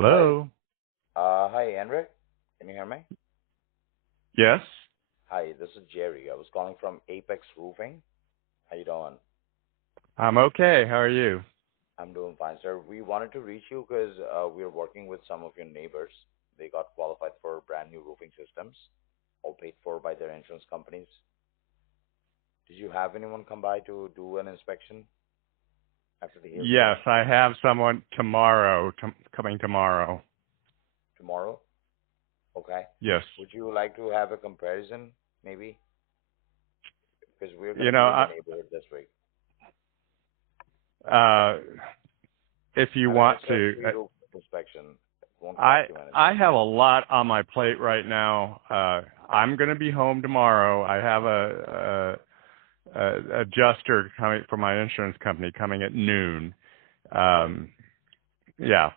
Hi. Hello. Hi, Enric. Can you hear me? Yes, Hi, this is Jerry. I was calling from Apex Roofing. How you doing? I'm okay. How are you? I'm doing fine, sir. We wanted to reach you because we're working with some of your neighbors. They got qualified for brand new roofing systems, all paid for by their insurance companies. Did you have anyone come by to do an inspection after the Yes, hailstorm I have someone tomorrow, coming tomorrow. tomorrow? Okay. Yes. Would you like to have a comparison, maybe? Because we're going You to know, be in the neighborhood this week. uh, if you I mean, want it's a to, free roof inspection. It won't cost I you anything. I have a lot on my plate right now. I'm going to be home tomorrow. I have a adjuster coming from my insurance company coming at noon. Okay. Um, yeah,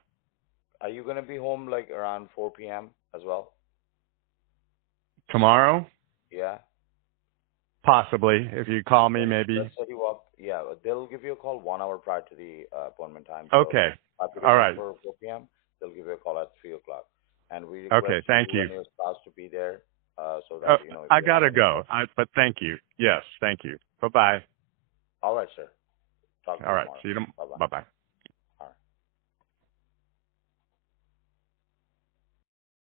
Are you gonna be home like around 4 p.m. as well? tomorrow, Yeah. possibly. If you call me, Let's maybe. set you up. Yeah, they'll give you a call 1 hour prior to the appointment time. So Okay. after All getting right. for 4 p.m., they'll give you a call at 3 o'clock. And we request Okay. Thank you you. and your spouse to be there, so Oh, that if I you have gotta any. go. But thank you. Yes, thank you. Bye bye. All right, sir. Talk to All you right. tomorrow. See you. Bye bye. Bye bye.